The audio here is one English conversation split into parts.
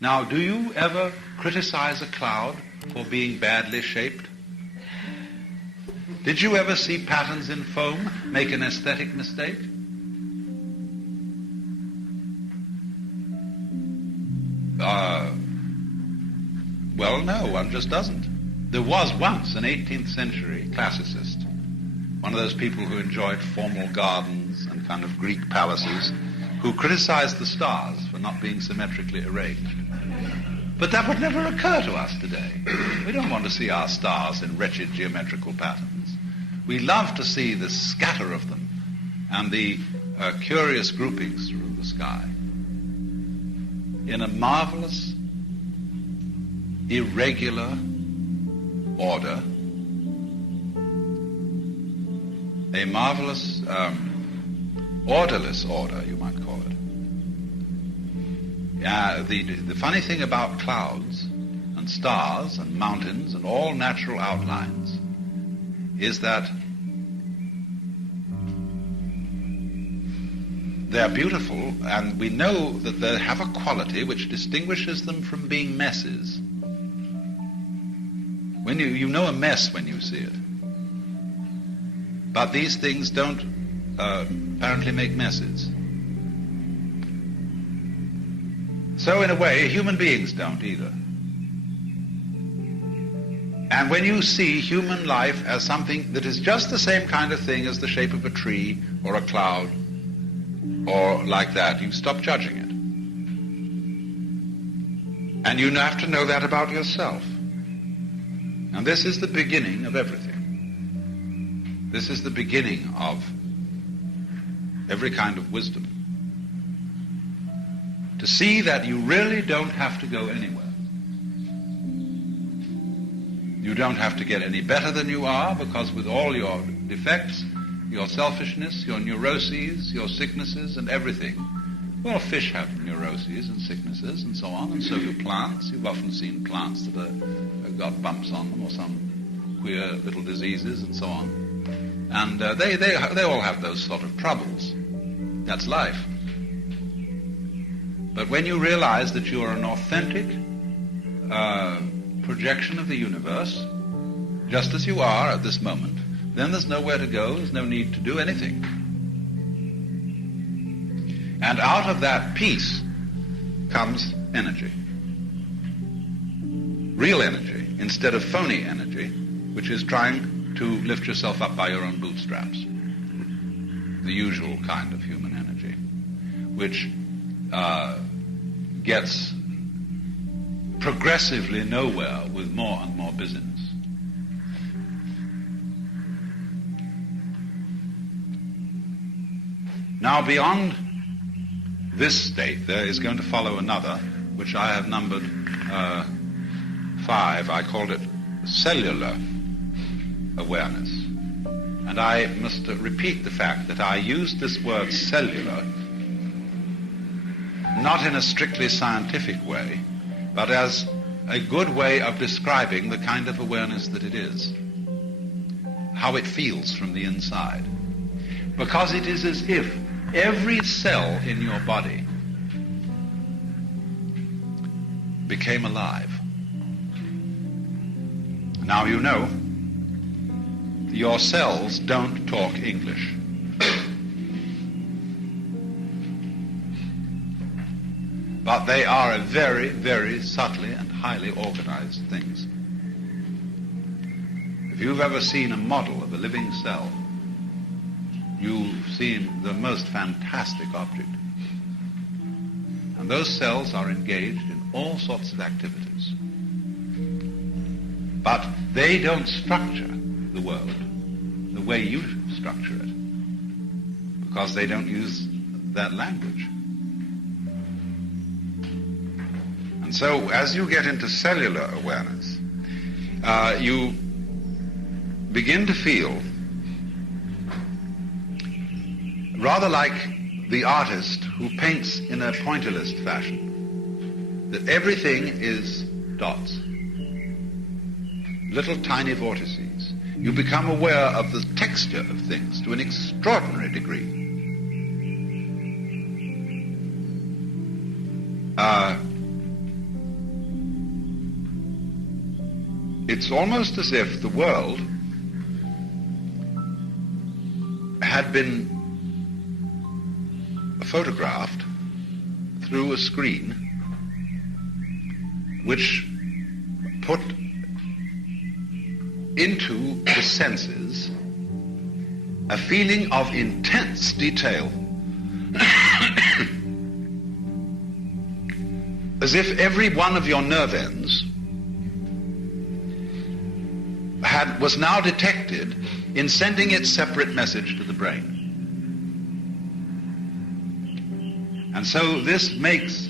Now, do you ever criticize a cloud for being badly shaped? Did you ever see patterns in foam make an aesthetic mistake? Well, no, one just doesn't. There was once an 18th century classicist, one of those people who enjoyed formal gardens and kind of Greek palaces, who criticized the stars for not being symmetrically arranged. But that would never occur to us today. We don't want to see our stars in wretched geometrical patterns. We love to see the scatter of them and the curious groupings through the sky in a marvelous, irregular order, a marvelous, orderless order, you might call it. The funny thing about clouds and stars and mountains and all natural outlines is that they're beautiful, and we know that they have a quality which distinguishes them from being messes. When you know a mess when you see it. But these things don't apparently make messes. So in a way, human beings don't either. And when you see human life as something that is just the same kind of thing as the shape of a tree or a cloud or like that, you stop judging it. And you have to know that about yourself. And this is the beginning of everything. This is the beginning of every kind of wisdom. To see that you really don't have to go anywhere. You don't have to get any better than you are, because with all your defects, your selfishness, your neuroses, your sicknesses and everything, well, fish have neuroses and sicknesses and so on, and so do plants. You've often seen plants that have got bumps on them or some queer little diseases and so on. And they all have those sort of troubles. That's life. But when you realize that you are an authentic projection of the universe, just as you are at this moment, then there's nowhere to go, there's no need to do anything. And out of that peace comes energy. Real energy, instead of phony energy, which is trying to lift yourself up by your own bootstraps. The usual kind of human energy, which gets progressively nowhere with more and more busyness. Now, beyond this state, there is going to follow another, which I have numbered 5. I called it cellular awareness. And I must repeat the fact that I used this word cellular not in a strictly scientific way, but as a good way of describing the kind of awareness that it is, how it feels from the inside. Because it is as if every cell in your body became alive. Now you know, your cells don't talk English. But they are a very, very subtly and highly organized things. If you've ever seen a model of a living cell, you've seen the most fantastic object. And those cells are engaged in all sorts of activities. But they don't structure the world the way you structure it, because they don't use that language. And so as you get into cellular awareness, you begin to feel rather like the artist who paints in a pointillist fashion, that everything is dots, little tiny vortices. You become aware of the texture of things to an extraordinary degree. it's almost as if the world had been photographed through a screen which put into the senses a feeling of intense detail, as if every one of your nerve ends was now detected in sending its separate message to the brain. And so this makes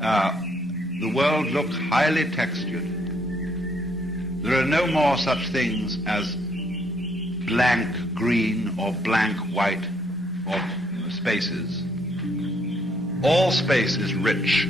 the world look highly textured. There are no more such things as blank green or blank white or spaces. All space is rich.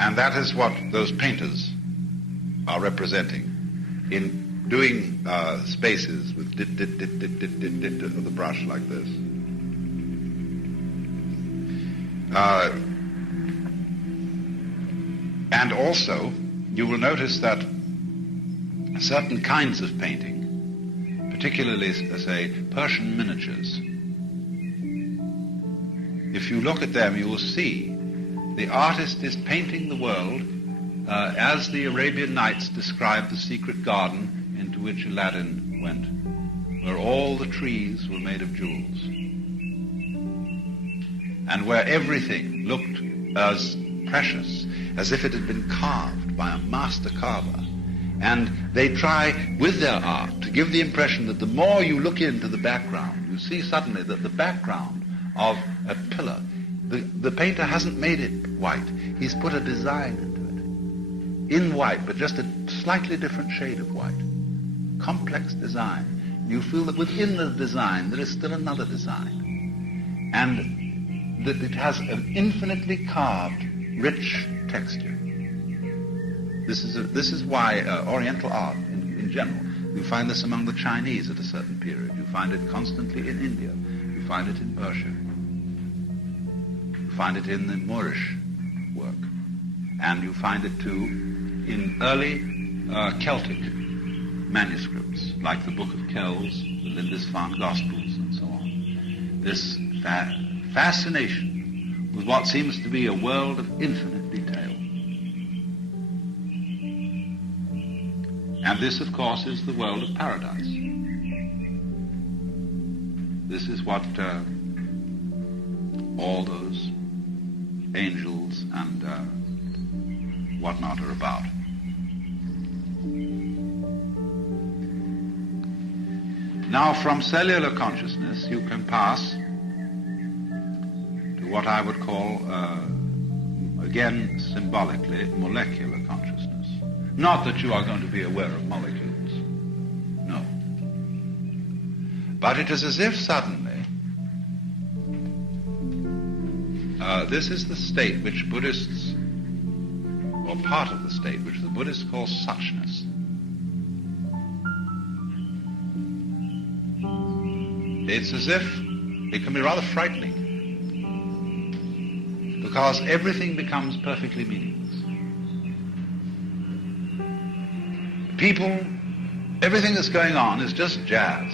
And that is what those painters are representing in doing spaces with dit of the brush like this. And also, you will notice that certain kinds of painting, particularly, say, Persian miniatures, if you look at them, you will see the artist is painting the world as the Arabian Nights describe the secret garden into which Aladdin went, where all the trees were made of jewels, and where everything looked as precious as if it had been carved by a master carver. And they try with their art to give the impression that the more you look into the background, you see suddenly that the background of a pillar, the painter hasn't made it white. He's put a design into it, in white, but just a slightly different shade of white. Complex design. You feel that within the design there is still another design, and that it has an infinitely carved, rich texture. This is why Oriental art, in general, you find this among the Chinese at a certain period. You find it constantly in India. You find it in Persia. You find it in the Moorish work. And you find it, too, in early Celtic manuscripts, like the Book of Kells, the Lindisfarne Gospels, and so on. This fascination with what seems to be a world of infinite detail. And this, of course, is the world of paradise. This is what all those angels and whatnot are about. Now, from cellular consciousness, you can pass to what I would call, again, symbolically, molecular consciousness. Not that you are going to be aware of molecules. No. But it is as if suddenly, this is the state which Buddhists, or part of the state which the Buddhists call suchness. It's as if it can be rather frightening, because everything becomes perfectly meaningless. People, everything that's going on is just jazz.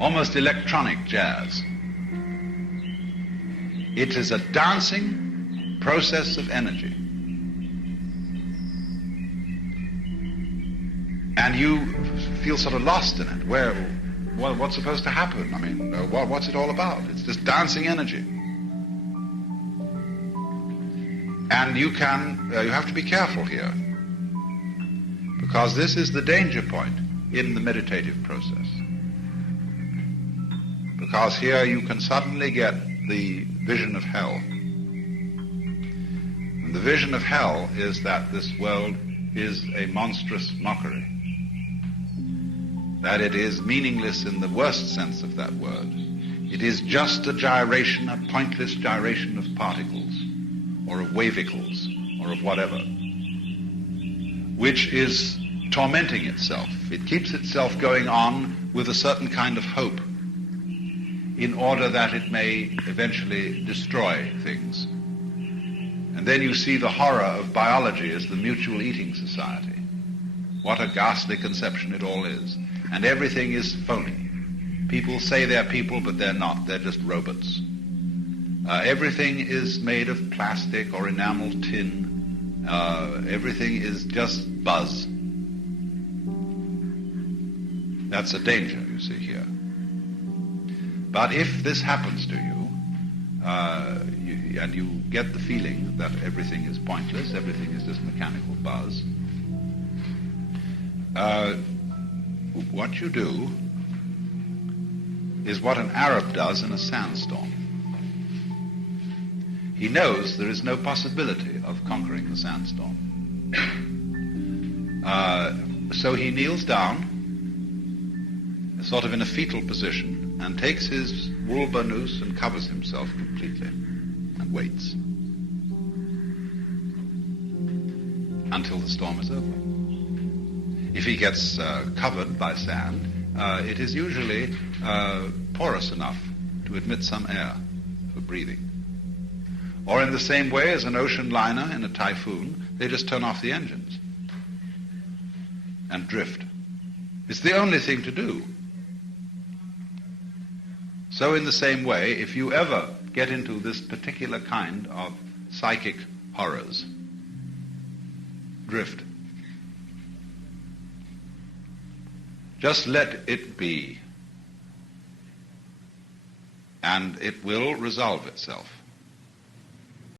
Almost electronic jazz. It is a dancing process of energy. And you feel sort of lost in it. What's supposed to happen? I mean, what's it all about? It's just dancing energy. And you have to be careful here, because this is the danger point in the meditative process. Because here you can suddenly get the vision of hell. And the vision of hell is that this world is a monstrous mockery. That it is meaningless in the worst sense of that word. It is just a gyration, a pointless gyration of particles, or of wavicles, or of whatever, which is tormenting itself. It keeps itself going on with a certain kind of hope in order that it may eventually destroy things. And And then you see the horror of biology as the mutual eating society. What a ghastly conception it all is. And everything is phony. People say they're people, but they're not. They're just robots. Everything is made of plastic or enameled tin. Everything is just buzz. That's a danger, you see here. But if this happens to you, and you get the feeling that everything is pointless, everything is just mechanical buzz, what you do is what an Arab does in a sandstorm. He knows there is no possibility of conquering the sandstorm. So he kneels down, sort of in a fetal position, and takes his wool burnous and covers himself completely and waits until the storm is over. If he gets covered by sand, it is usually porous enough to admit some air for breathing. Or in the same way as an ocean liner in a typhoon, they just turn off the engines and drift. It's the only thing to do. So in the same way, if you ever get into this particular kind of psychic horrors, drift. Just let it be, and it will resolve itself.